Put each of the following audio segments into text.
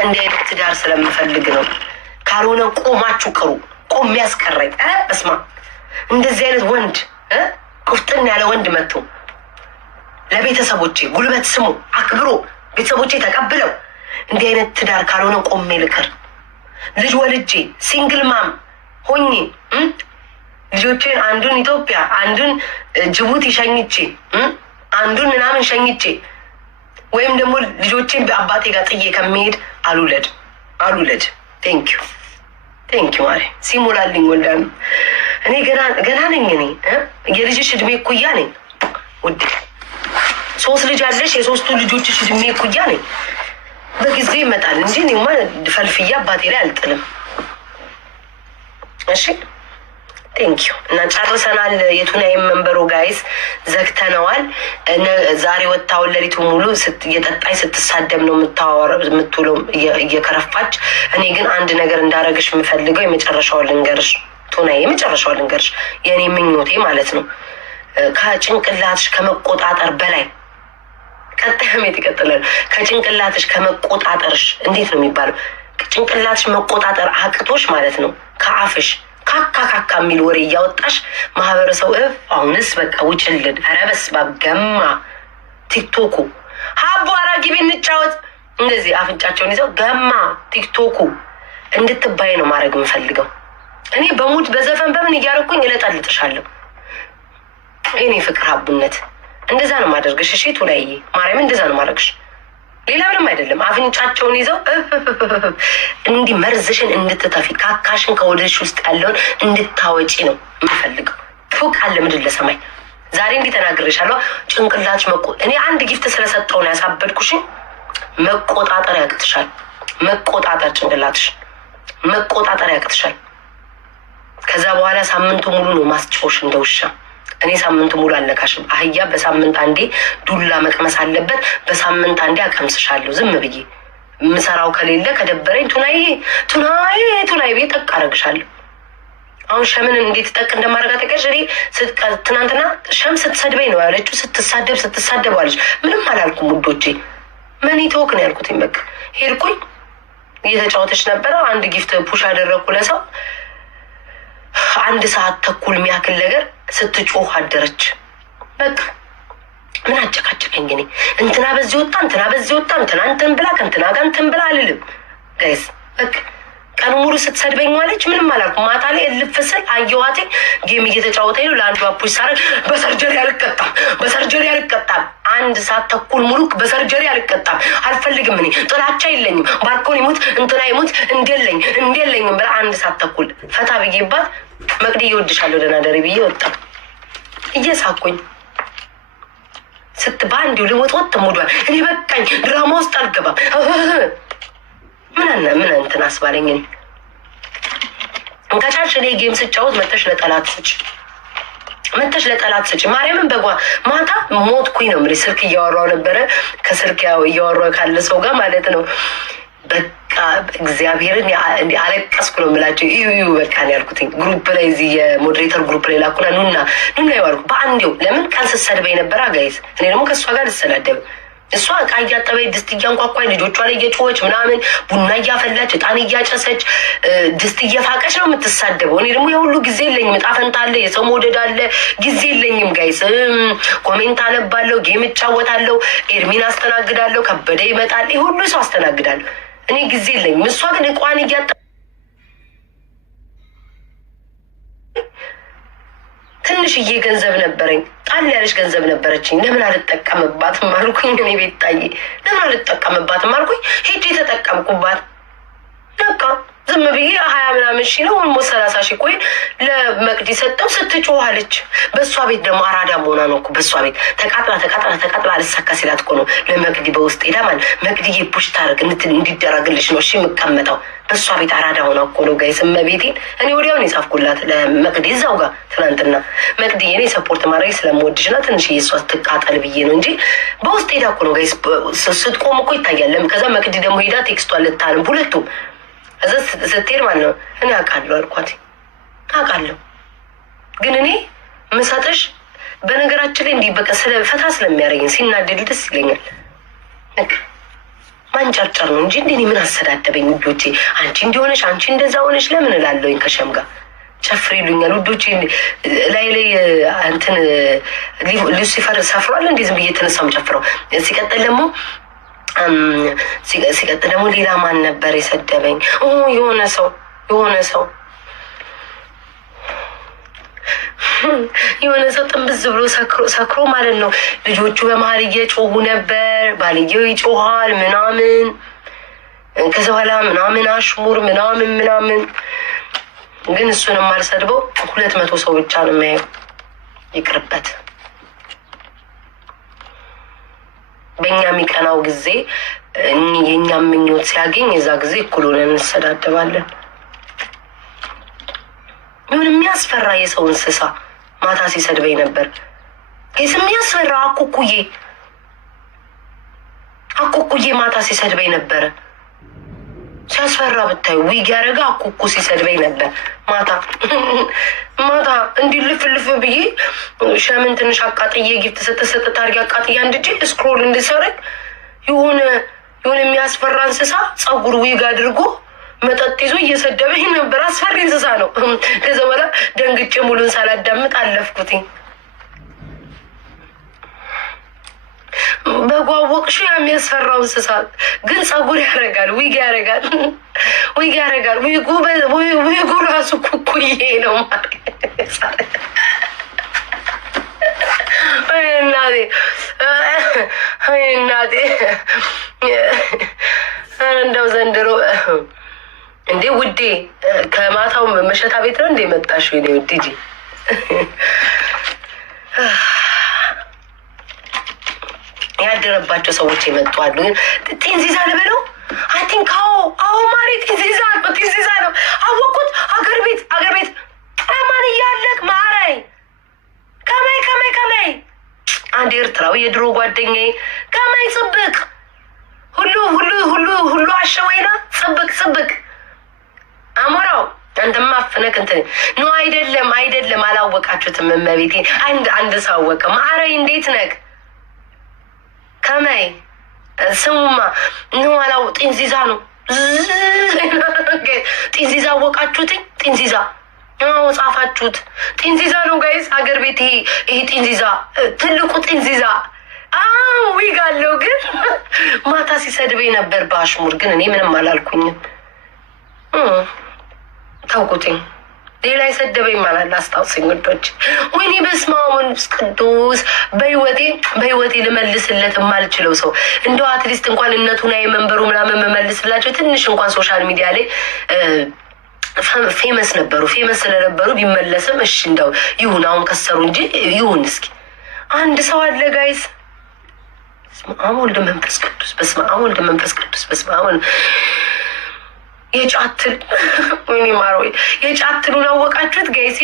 እንዲህ አይነት ትዳር ስለምፈልግ ነው። ካልሆነ ቆማችሁ ቅሩ። ቆም ያስቀረኝ በስማ እንደዚህ አይነት ወንድ ቁፍጥን ያለ ወንድ መጥቶ ለቤተሰቦቼ ጉልበት ስሙ አክብሮ ቤተሰቦቼ ተቀብለው እንዲህ አይነት ትዳር ካልሆነ ቆሜ ልቅር። ልጅ ወልጄ ሲንግል ማም ሆኜ ልጆቼን አንዱን ኢትዮጵያ አንዱን ጅቡቲ ሸኝቼ አንዱን ምናምን ሸኝቼ ወይም ደግሞ ልጆቼን በአባቴ ጋር ጥዬ ከመሄድ አሉለድ ቴንኪዩ ማሪ ሲሞላልኝ ወልዳ ነው። እኔ ገና ነኝ። እኔ የልጅሽ እድሜ እኩያ ነኝ ውዴ። 3 ልጅ አለሽ። የ3ቱ ልጆችሽ እድሜ እኩያ ነኝ። በጊዜ ይመጣል እንጂ እኔማ ፈልፍያ አባቴ ላይ አልጥልም። እሺ ቴንኪዩ እና ጨርሰናል። የቱናይም መንበሩ ጋይስ ዘግተነዋል። ዛሬ ወጣውን ሌሊቱ ሙሉ እየጠጣች ስትሳደብ ነው የምትውለው እየከረፋች። እኔ ግን አንድ ነገር እንዳረግሽ የምፈልገው የመጨረሻው ልንገርሽ ቱናይ፣ የመጨረሻው ልንገርሽ የእኔ ምኞቴ ማለት ነው። ከጭንቅላትሽ ከመቆጣጠር በላይ ቀጣይ ሜት ይቀጥላል። ከጭንቅላትሽ ከመቆጣጠርሽ እንዴት ነው የሚባለው? ጭንቅላትሽ መቆጣጠር አቅቶሽ ማለት ነው ከአፍሽ ካካ የሚል ወሬ እያወጣሽ ማህበረሰቡ አሁንስ በቃ ውጭልን። ኧረ በስመ አብ ገማ ቲክቶኩ ሀቦ አራጊቤ እንጫወት እንደዚህ አፍንጫቸውን ይዘው ገማ ቲክቶኩ እንድትባይ ነው ማድረግ የምፈልገው። እኔ በሙድ በዘፈን በምን እያደረኩኝ እለጣልጥሻለሁ። እኔ ፍቅር ሀቡነት እንደዛ ነው ማደርግሽ። እሺ ቱናዬ ማርያም እንደዛ ነው ማድረግሽ። ሌላ ምንም አይደለም። አፍንጫቸውን ይዘው እንዲህ መርዝሽን እንድትተፊ ካካሽን ከወደሽ ውስጥ ያለውን እንድታወጪ ነው የምፈልገው። ፎቅ አለ ምድር ለሰማይ ዛሬ እንዲህ ተናግሬሻለሁ። ጭንቅላትሽ እኔ አንድ ጊፍት ስለሰጠው ነው ያሳበድኩሽን። መቆጣጠር ያቅትሻል። መቆጣጠር ጭንቅላትሽ መቆጣጠር ያቅትሻል። ከዛ በኋላ ሳምንቱ ሙሉ ነው ማስጮሽ እንደውሻ። እኔ ሳምንቱ ሙሉ አልነካሽም። አህያ በሳምንት አንዴ ዱላ መቅመስ አለበት። በሳምንት አንዴ አቀምስሻለሁ ዝም ብዬ። ምሰራው ከሌለ ከደበረኝ ቱናዬ ቤት ጠቅ አረግሻለሁ። አሁን ሸምን እንዴት ጠቅ እንደማረጋት ቀሽ እኔ ትናንትና ሸም ስትሰድበኝ ነው ያለችው። ስትሳደብ አለች። ምንም አላልኩም ውዶቼ። መኒ ተወክ ነው ያልኩት። በቃ ሄድኩኝ። እየተጫወተች ነበረ። አንድ ጊፍት ፑሽ አደረግኩ ለሰው 1 ሰዓት ተኩል የሚያክል ነገር ስትጮህ አደረች። በቃ ምን አጨቃጨቀኝ? እኔ እንትና በዚህ ወጣ እንትና እንትን ብላ ከእንትና ጋር እንትን ብላ አልልም ጋይስ። በቃ ቀን ሙሉ ስትሰድበኝ ዋለች። ምንም አላልኩም። ማታ ላይ እልፍ ስል አየኋት። ጌም እየተጫወተ ሄዱ። ለአንዱ አፑሽ ሳረግ በሰርጀሪ አልቀጣም 1 ሰዓት ተኩል ሙሉ በሰርጀሪ አልቀጣም። አልፈልግም። እኔ ጥላቻ የለኝም። ባርኮን ይሙት እንትና ይሙት እንዴለኝም ብላ 1 ሰዓት ተኩል ፈታ ብዬባት መቅዲ ይወድሻለሁ ደህና ደሪ ብዬ ወጣ እየሳኩኝ ስትባንዲው ልወጥ ሙዷል። እኔ በቃኝ። ድራማ ውስጥ አልገባም። ምን እንትን አስባለኝ። እኔ እንካቻልሽ እኔ ጌም ስጫወት መተሽ ለጠላት ስጭ ማርያምን በጓ ማታ ሞትኩኝ ነው የምልሽ። ስልክ እያወራሁ ነበረ ከስልክ እያወራሁ ካለ ሰው ጋር ማለት ነው። በቃ እግዚአብሔርን አለቀስኩ ነው የምላቸው። እዩ በቃ ነው ያልኩትኝ። ግሩፕ ላይ እዚህ የሞዴሬተር ግሩፕ ላይ ላኩና ኑና ይዋልኩ በአንዴው። ለምን ቀን ስትሰድበኝ ነበር ጋይዝ። እኔ ደግሞ ከእሷ ጋር ልሰዳደብ። እሷ ዕቃ እያጠበች ድስት እያንኳኳች ልጆቿ ላይ እየጮኸች ምናምን ቡና እያፈላች ዕጣን እያጨሰች ድስት እየፋቀች ነው የምትሳደበው። እኔ ደግሞ የሁሉ ጊዜ የለኝም። ዕጣ ፈንታ አለ፣ የሰው መውደድ አለ፣ ጊዜ የለኝም ጋይስ። ኮሜንት አነባለሁ፣ ጌም እጫወታለሁ፣ ኤርሚን አስተናግዳለሁ፣ ከበደ ይመጣል፣ ሁሉ ሰው አስተናግዳለሁ። እኔ ጊዜ የለኝም። እሷ ግን ዕቋን እያጠ ትንሽዬ ገንዘብ ነበረኝ። ጣል ያለች ገንዘብ ነበረችኝ። ለምን አልጠቀምባትም አልኩኝ። እኔ ቤት ታዬ ለምን አልጠቀምባትም አልኩኝ። ሄጄ ተጠቀምኩባት። በቃ ዝም ብዬ 20 ምናምን ሺህ ነው ወይም 30 ሺህ ቆይ ለመቅዲ ሰጠው። ስትጮሃለች። በእሷ ቤት ደግሞ አራዳ መሆኗ ነው እኮ። በእሷ ቤት ተቃጥላ አልሳካ ሲላት እኮ ነው ለመቅዲ በውስጥ ሄዳ ማለት መቅዲዬ ፑሽ ታደርግ እንዲደረግልሽ ነው እሺ የምቀመጠው። በእሷ ቤት አራዳ ሆና እኮ ነው ጋይስ። እመቤቴን እኔ ወዲያውን የጻፍኩላት ለመቅዲ እዛው ጋር ትናንትና። መቅዲ እኔ ሰፖርት ማድረግ ስለምወድሽ እና ትንሽ የእሷ ትቃጠል ብዬ ነው እንጂ በውስጥ ሄዳ እኮ ነው ጋይስ። ስትቆም እኮ ይታያል። ከዛ መቅዲ ደግሞ ሄዳ ቴክስቷን ልታንም ሁለቱም እዛ ስትሄድ ማለት ነው። እኔ አውቃለሁ አልኳት። አውቃለሁ ግን እኔ ምሳጠሽ በነገራችን ላይ እንዲህ በቃ ፈታ ስለሚያደርገኝ ሲናደዱ ደስ ይለኛል። ማንጨርጨር ነው እንጂ እንደኔ ምን አሰዳደበኝ ውዶቼ? አንቺ እንዲሆነሽ አንቺ እንደዛ ሆነሽ ለምን እላለሁኝ ከሸም ጋር ጨፍር ይሉኛል ውዶቼ። ላይ እንትን ሉሲፈር ሰፍሯል እንዴ? ዝም ብዬ የተነሳም ጨፍረው። ሲቀጥል ደግሞ ሌላ ማን ነበር የሰደበኝ? የሆነ ሰው ጥንብዝ ብሎ ሰክሮ ማለት ነው። ልጆቹ በመሀል እየጮሁ ነበር። ባልየው ይጮሃል ምናምን፣ ከዛ በኋላ ምናምን አሽሙር ምናምን። ግን እሱንም አልሰድበው 200 ሰው ብቻ ነው የሚያየው። ይቅርበት። በእኛ የሚቀናው ጊዜ የእኛ ምኞት ሲያገኝ የዛ ጊዜ እኩል ሆነን እንሰዳደባለን። ምን የሚያስፈራ የሰው እንስሳ ማታ ሲሰድበኝ ነበር። ከዚህ የሚያስፈራ አኩኩዬ ማታ ሲሰድበኝ ነበረ። ሲያስፈራ ብታዩ ዊግ ያደረገ አኩኩ ሲሰድበኝ ነበር ማታ እንዲህ ልፍልፍ ብዬ ሸምን ትንሽ አቃጥዬ ጊፍት ስትሰጥ ታርጊ አቃጥዬ አንድጄ ስክሮል እንድሰረግ የሆነ የሚያስፈራ እንስሳ ጸጉር ዊግ አድርጎ መጠጥ ይዞ እየሰደበኝ ነበር። አስፈሪ እንስሳ ነው። ከዛ በኋላ ደንግጬ ሙሉን ሳላዳምጥ አለፍኩትኝ። በጓወቅሹ የሚያስፈራው እንስሳ ግን ጸጉር ያረጋል፣ ዊግ ያረጋል። ዊጉ ራሱ ኩኩዬ ነው ማለት እናቴ እንደው ዘንድሮ እንዴ ውዴ ከማታው መሸታ ቤት ነው እንዴ መጣሽ? ወይኔ ውዴ ያደረባቸው ሰዎች የመጡ አሉ። ግን ጤንዚዛ ልበለው አይ ቲንክ ማሪ ጤንዚዛ ነው አወቁት። አገር ቤት ማን እያለቅ ማራይ ከማይ አንድ ኤርትራዊ የድሮ ጓደኛዬ ከማይ ጽብቅ ሁሉ አሸወይና ጽብቅ አሞራው አንተማ አፍነክ እንትን ኖ አይደለም አላወቃችሁትም። እመቤቴ አንድ ሳወቀ ማራይ እንዴት ነክ ከማይ ስሙማ ነው አላው ጤንዚዛ ነው። ጤንዚዛ አወቃችሁትኝ? ጤንዚዛ ጻፋችሁት? ጤንዚዛ ነው ጋይስ። አገር ቤት ይሄ ጤንዚዛ ትልቁ ጤንዚዛ ዊግ አለው። ግን ማታ ሲሰድበኝ ነበር በአሽሙር። ግን እኔ ምንም አላልኩኝም፣ ተውኩትኝ። ሌላ የሰደበኝ ማለት አስታውሰኝ ወዶች። ወይኔ በስመ አብ ወመንፈስ ቅዱስ። በህይወቴ ልመልስለት የማልችለው ሰው እንደው አትሊስት እንኳን እነቱና የመንበሩ ምናምን መመልስላቸው ትንሽ እንኳን ሶሻል ሚዲያ ላይ ፌመስ ነበሩ። ፌመስ ስለነበሩ ቢመለስም እሺ እንደው ይሁን። አሁን ከሰሩ እንጂ ይሁን። እስኪ አንድ ሰው አለ ጋይስ። በስመ አብ ወወልድ ወመንፈስ ቅዱስ፣ በስመ አብ ወወልድ ወመንፈስ ቅዱስ፣ በስመ አብ የጫትል ወይኔ ማሮ የጫትሉን አወቃችሁት ጋይስ?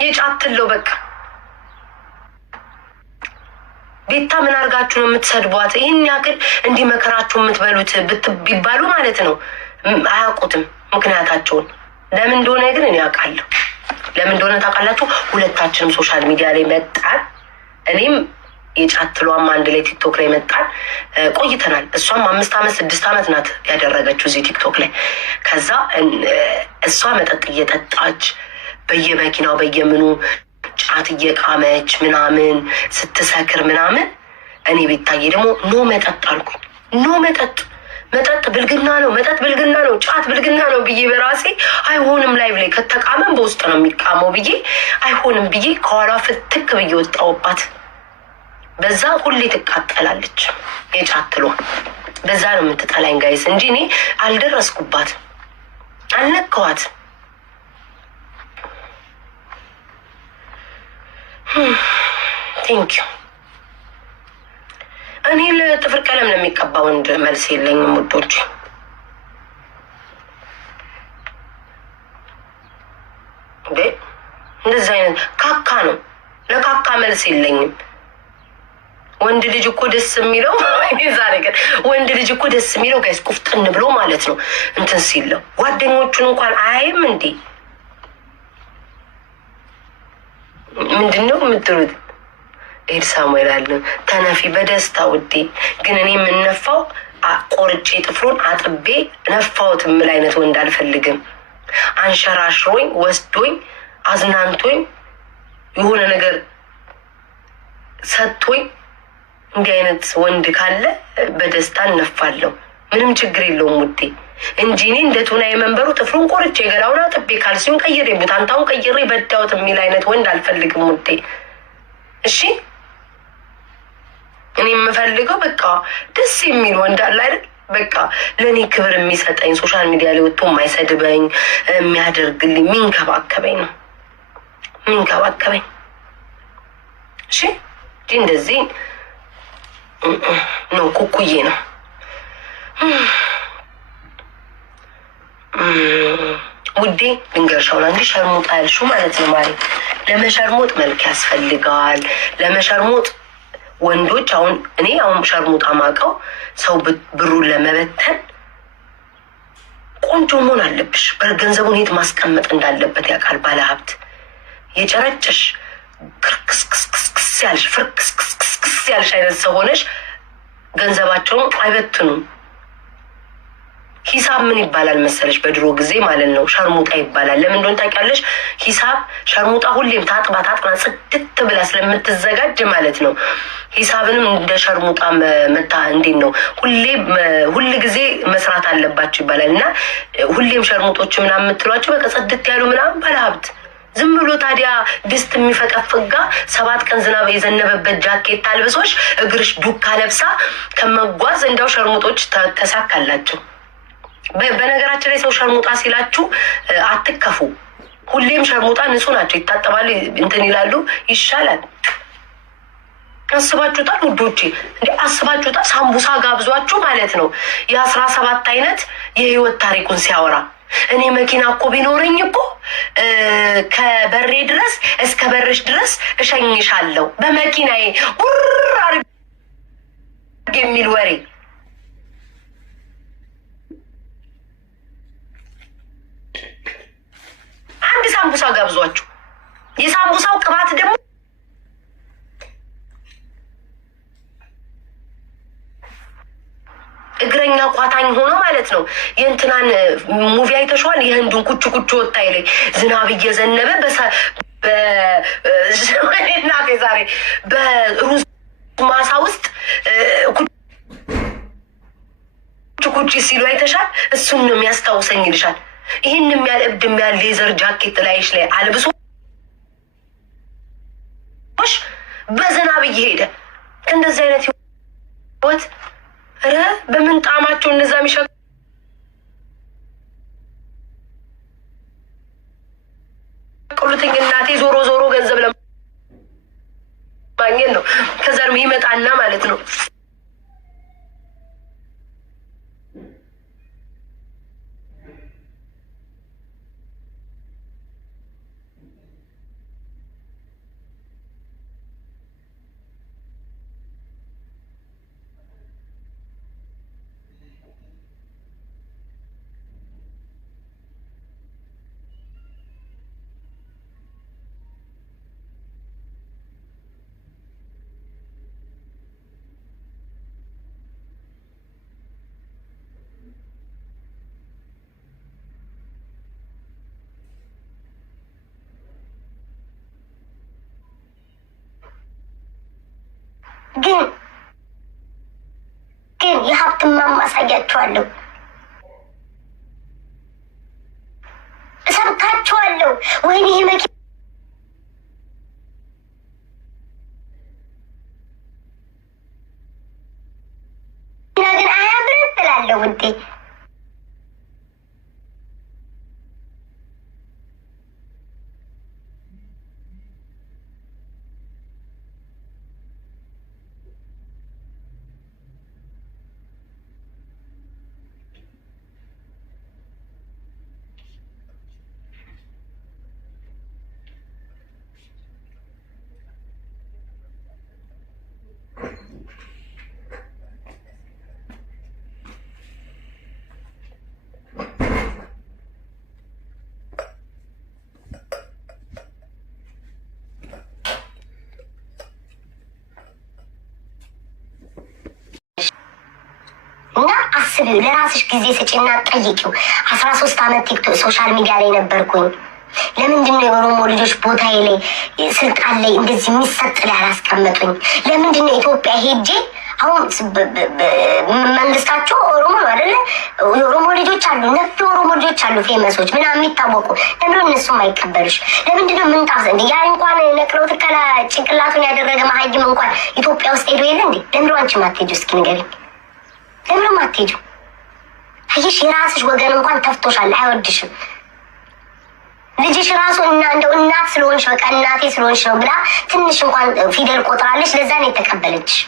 የጫትለው በቃ ቤታ ምን አድርጋችሁ ነው የምትሰድቧት? ይህን ያክል እንዲህ መከራችሁ የምትበሉት ቢባሉ ማለት ነው። አያውቁትም ምክንያታቸውን ለምን እንደሆነ። ግን እኔ አውቃለሁ ለምን እንደሆነ። ታውቃላችሁ? ሁለታችንም ሶሻል ሚዲያ ላይ መጣን። እኔም የጫትሏም አንድ ላይ ቲክቶክ ላይ መጣን። ቆይተናል። እሷም 5 ዓመት 6 ዓመት ናት ያደረገችው እዚህ ቲክቶክ ላይ። ከዛ እሷ መጠጥ እየጠጣች በየመኪናው በየምኑ ጫት እየቃመች ምናምን ስትሰክር ምናምን፣ እኔ ቤታዬ ደግሞ ኖ መጠጥ አልኩኝ። ኖ መጠጥ ብልግና ነው፣ መጠጥ ብልግና ነው፣ ጫት ብልግና ነው ብዬ በራሴ አይሆንም፣ ላይቭ ላይ ከተቃመን በውስጥ ነው የሚቃመው ብዬ አይሆንም ብዬ ከኋላ ፍትክ ብዬ ወጣሁባት። በዛ ሁሌ ትቃጠላለች የጫትሏ። በዛ ነው የምትጠላኝ ጋይስ እንጂ እኔ አልደረስኩባት፣ አልነካዋት። ቴንኪዩ። እኔ ለጥፍር ቀለም ነው የሚቀባ ወንድ መልስ የለኝም ውዶች። እንደዚህ አይነት ካካ ነው፣ ለካካ መልስ የለኝም። ወንድ ልጅ እኮ ደስ የሚለው ዛሬ ግን ወንድ ልጅ እኮ ደስ የሚለው ጋይስ ቁፍጥን ብሎ ማለት ነው እንትን ሲለው ጓደኞቹን እንኳን አያይም እንዴ? ምንድነው የምትሉት? ኤድ ሳሙኤል አለ ተነፊ በደስታ ውዴ። ግን እኔ የምነፋው ቆርጬ ጥፍሩን አጥቤ ነፋውት የምል አይነት ወንድ አልፈልግም። አንሸራሽሮኝ ወስዶኝ አዝናንቶኝ የሆነ ነገር ሰጥቶኝ እንዲህ አይነት ወንድ ካለ በደስታ እነፋለሁ። ምንም ችግር የለውም ውዴ እንጂ እኔ እንደ ቱና የመንበሩ ጥፍሩን ቆርጬ ገላውን አጥቤ ካልሲውን ቀይሬ ቡታንታውን ቀይሬ በዳውት የሚል አይነት ወንድ አልፈልግም ውዴ። እሺ እኔ የምፈልገው በቃ ደስ የሚል ወንድ አለ አይደል? በቃ ለእኔ ክብር የሚሰጠኝ ሶሻል ሚዲያ ላይ ወጥቶ የማይሰድበኝ የሚያደርግልኝ የሚንከባከበኝ ነው የሚንከባከበኝ። እሺ እንደዚህ ነው ኩኩዬ ነው ውዴ። ልንገርሻውና እንዲህ ሸርሙጣ ያልሽው ማለት ነው ማለት ለመሸርሙጥ መልክ ያስፈልጋል። ለመሸርሙጥ ወንዶች እኔ አሁን ሸርሙጣ ማቀው ሰው ብሩን ለመበተን ቆንጆ መሆን አለብሽ። ገንዘቡን የት ማስቀመጥ እንዳለበት ያውቃል ባለሀብት። የጨረጨሽ ክርክስክስክስ ያልሽ ፍርክስክስክስ ያልሽ አይነት ሰው ሆነሽ ገንዘባቸውን አይበትኑም። ሂሳብ ምን ይባላል መሰለሽ? በድሮ ጊዜ ማለት ነው ሸርሙጣ ይባላል። ለምን እንደሆነ ታውቂያለሽ? ሂሳብ ሸርሙጣ ሁሌም ታጥባ ጽድት ብላ ስለምትዘጋጅ ማለት ነው። ሂሳብንም እንደ ሸርሙጣ መታ እንዴት ነው ሁል ጊዜ መስራት አለባቸው ይባላል። እና ሁሌም ሸርሙጦች ምናምን የምትሏቸው በቃ ጽድት ያሉ ምናምን ባለሀብት ዝም ብሎ ታዲያ ድስት የሚፈቀፍጋ 7 ቀን ዝናብ የዘነበበት ጃኬት አልብሶች እግርሽ ዱካ ለብሳ ከመጓዝ እንዳው ሸርሙጦች ተሳካላቸው። በነገራችን ላይ ሰው ሸርሙጣ ሲላችሁ አትከፉ። ሁሌም ሸርሙጣ ንጹህ ናቸው፣ ይታጠባሉ፣ እንትን ይላሉ፣ ይሻላል። አስባችሁታል ውዶቼ? እንደ አስባችሁታል? ሳምቡሳ ጋብዟችሁ ማለት ነው 17 አይነት የህይወት ታሪኩን ሲያወራ እኔ መኪና እኮ ቢኖረኝ እኮ ከበሬ ድረስ እስከ በርሽ ድረስ እሸኝሻለሁ በመኪናዬ ውር አድርጌ የሚል ወሬ። አንድ ሳምቡሳ ጋብዟችሁ የሳምቡሳው ቅባት ደግሞ እግረኛ ቋታኝ ሆኖ ማለት ነው። የእንትናን ሙቪ አይተሽዋል? የህንዱን ኩቹ ኩቹ ወጣይ ላይ ዝናብ እየዘነበ እናቴ ዛሬ በሩዝ ማሳ ውስጥ ኩቹ ኩቹ ሲሉ አይተሻል? እሱን ነው የሚያስታውሰኝ ይልሻል። ይህን የሚያል እብድ የሚያል ሌዘር ጃኬት ላይሽ ላይ አልብሶ በዝናብ እየሄደ እንደዚህ አይነት ህይወት በምን ጣማቸው እነዛ የሚሸቅሉትኝ እናቴ ዞሮ ዞሮ ገንዘብ ለማግኘት ነው። ከዛ ደግሞ ይመጣና ማለት ነው ግን የሀብትን ማሳያችኋለሁ፣ እሰብካችኋለሁ። ወይኔ ይህ መኪና ግን አያምርም እላለሁ ውዴ። አስቢው፣ ለራስሽ ጊዜ ስጪና ጠይቂው። 13 ዓመት ቲክቶክ ሶሻል ሚዲያ ላይ ነበርኩኝ። ለምንድን ነው የኦሮሞ ልጆች ቦታዬ ላይ ስልጣን ላይ እንደዚህ የሚሰጥ ላይ አላስቀመጡኝ? ለምንድን ነው ኢትዮጵያ ሄጄ አሁን መንግስታቸው ኦሮሞ ነው አይደለ? የኦሮሞ ልጆች አሉ፣ ነፍ የኦሮሞ ልጆች አሉ፣ ፌመሶች ምናምን የሚታወቁ። ለምንድነው እነሱም አይቀበሉሽ? ለምንድነው ምንጣፍ ዘንድ ያ እንኳን ነቅለው ትከላ ጭንቅላቱን ያደረገ መሀይም እንኳን ኢትዮጵያ ውስጥ ሄዶ የለ እንዴ? ለምንድነው አንቺ ማትሄጂው? እስኪ ንገሪኝ፣ ለምንድነው ማትሄጂው? አየሽ፣ የራስሽ ወገን እንኳን ተፍቶሻል፣ አይወድሽም። ልጅሽ ራሱ እንደው እናት ስለሆንሽ በቃ እናቴ ስለሆንሽ ነው ብላ ትንሽ እንኳን ፊደል ቆጥራለች። ለዛ ነው የተቀበለችሽ።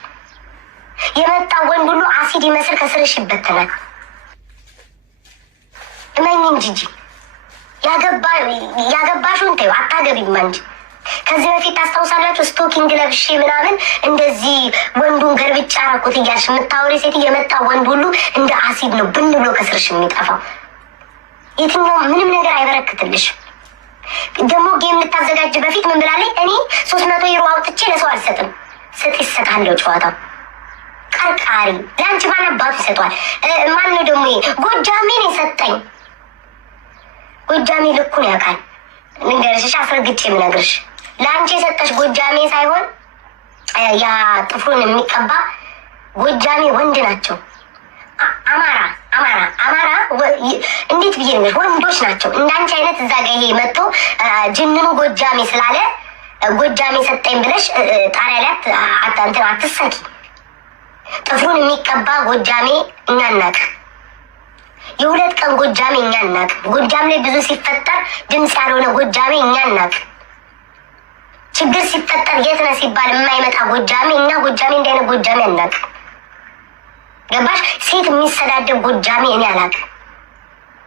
የመጣ ወንድ ሁሉ አሲድ ይመስል ከስርሽ ይበተናል። እመኝኝ ጂጂ፣ ያገባሽውን ተይው፣ አታገቢም እንጂ። ከዚህ በፊት ታስታውሳላችሁ? ስቶኪንግ ለብሼ ምናምን እንደዚህ ወንዱን ገርብጫ አረኩት እያልሽ የምታወሪ ሴት፣ የመጣ ወንድ ሁሉ እንደ አሲድ ነው ብን ብሎ ከስርሽ የሚጠፋው። የትኛውም ምንም ነገር አይበረክትልሽ። ደግሞ ጌም ልታዘጋጅ በፊት ምን ብላለች? እኔ 300 ዩሮ አውጥቼ ለሰው አልሰጥም። ስጥ ይሰጣለው ጨዋታው ቀርቃሪ ለአንቺ ባነባቱ ይሰጧል። ማነው ደግሞ ጎጃሜን የሰጠኝ? ጎጃሜ ልኩን ያውቃል። ንገርሽ፣ አስረግጬ የምነግርሽ ለአንቺ የሰጠሽ ጎጃሜ ሳይሆን ያ ጥፍሩን የሚቀባ ጎጃሜ ወንድ ናቸው። አማራ እንዴት ብዬ ነው? ወንዶች ናቸው። እንዳንቺ አይነት እዛ ጋ ይሄ መጥቶ ጅንኑ ጎጃሜ ስላለ ጎጃሜ ሰጠኝ ብለሽ ጣሪያ ላይ እንትን አትሰኪ። ጥፍሩን የሚቀባ ጎጃሜ እኛ እናቅ። የ2 ቀን ጎጃሜ እኛ እናቅ። ጎጃም ላይ ብዙ ሲፈጠር ድምፅ ያልሆነ ጎጃሜ እኛ እናቅ። ችግር ሲፈጠር የት ነህ ሲባል የማይመጣ ጎጃሜ እኛ ጎጃሜ እንዳይነ ጎጃሜ አናቅ። ገባሽ? ሴት የሚሰዳደብ ጎጃሜ እኔ አላውቅም።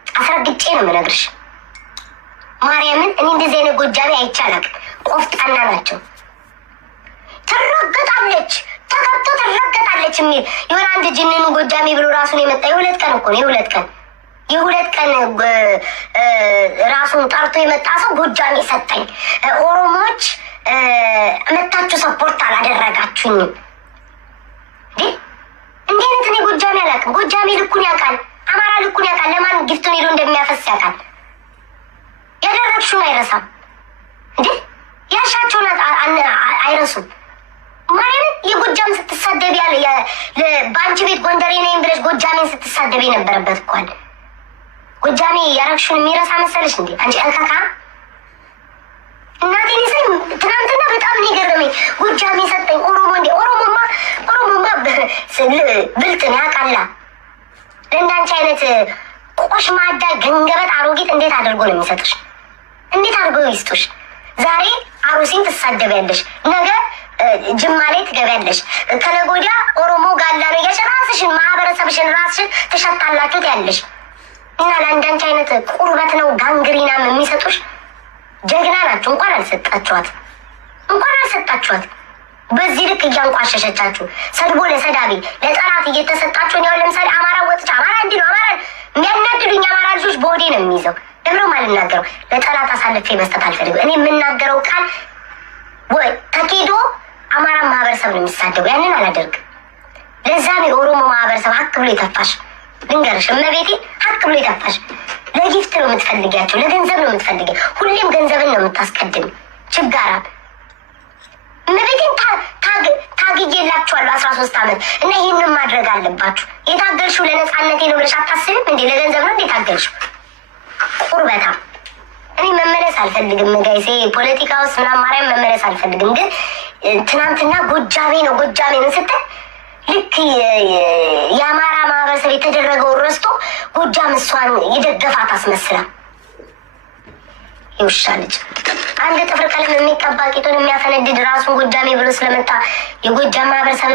አስረግጬ ነው የምነግርሽ። ማርያምን እኔ እንደዚህ አይነት ጎጃሜ አይቼ አላውቅም። ቆፍጣና ናቸው። ትረገጣለች፣ ተገብቶ ትረገጣለች የሚል የሆነ አንድ ጅንኑ ጎጃሜ ብሎ ራሱን የመጣ የ2 ቀን እኮ ነው። የ2 ቀን ራሱን ጠርቶ የመጣ ሰው ጎጃሜ ሰጠኝ። ኦሮሞዎች መታችሁ ሰፖርት አላደረጋችሁኝም። እንዲህ አይነት እኔ ጎጃሜ አላውቅም። ጎጃሜ ልኩን ያውቃል። አማራ ልኩን ያውቃል። ለማን ጊፍቱን ሄዶ እንደሚያፈስ ያውቃል። ያደረግሽውን አይረሳም እንዴ? ያሻቸውን አይረሱም። ማርያምን የጎጃም ስትሳደብ ያለ በአንቺ ቤት ጎንደሬ ነኝ ብለሽ ጎጃሜን ስትሳደብ የነበረበት እኳል ጎጃሜ ያረግሽውን የሚረሳ መሰለሽ እንዴ? አንቺ አልካካ እናቴ ሊሰኝ ትናንትና በጣም የገረመኝ ጎጃሜ ሰጠኝ። ኦሮሞ እንዴ ኦሮሞማ ብልጥን ያውቃላ። ለእንዳንቺ አይነት ቆሽማዳ ገንገበት አሮጊት እንዴት አድርጎ ነው የሚሰጥሽ? እንዴት አድርጎ ይስጡሽ? ዛሬ አሩሲን ትሳደቢያለሽ፣ ነገ ጅማ ላይ ትገቢያለሽ፣ ከነገ ወዲያ ኦሮሞ ጋላ ነው እያልሽ ራስሽን ማህበረሰብሽን ራስሽን ትሸጣላችሁት ያለሽ እና ለአንዳንቺ አይነት ቁርበት ነው ጋንግሪናም የሚሰጡሽ። ጀግና ናቸው። እንኳን አልሰጣችኋት። በዚህ ልክ እያንቋሸሸቻችሁ ሰድቦ ለሰዳቢ ለጠላት እየተሰጣችሁ ያው ለምሳሌ አማራ ወጥቻ አማራ እንዲህ ነው አማራ የሚያናድዱኝ አማራ ልጆች በወዴ ነው የሚይዘው። ለምንም አልናገረው። ለጠላት አሳልፌ መስጠት አልፈልግም። እኔ የምናገረው ቃል ወይ ተኬዶ አማራ ማህበረሰብ ነው የሚሳደቡ። ያንን አላደርግም። ለዛ ነው የኦሮሞ ማህበረሰብ ሀቅ ብሎ የተፋሽ። ልንገርሽ እመቤቴ ሀቅ ብሎ የተፋሽ። ለጊፍት ነው የምትፈልጊያቸው፣ ለገንዘብ ነው የምትፈልጊ። ሁሌም ገንዘብን ነው የምታስቀድም። ችጋራም እመቤቴን ታግዬላችኋለሁ 13 ዓመት እና ይህንን ማድረግ አለባችሁ። የታገልሽው ለነፃነቴ ነው ብለሽ አታስብም እንዴ? ለገንዘብ ነው እንዴ ታገልሽው? ቁርበታ እኔ መመለስ አልፈልግም። ጋይሴ ፖለቲካ ውስጥ ምናምን ማርያም መመለስ አልፈልግም። ግን ትናንትና ጎጃሜ ነው ስትል ልክ የአማራ ማህበረሰብ የተደረገውን ረስቶ ጎጃም እሷን የደገፋት አስመስላ ይውሻ ልጅ አንድ ጥፍር ቀለም የሚቀባ ቂጡን የሚያፈነድድ ራሱን ጎጃሜ ብሎ ስለመጣ የጎጃም ማህበረሰብ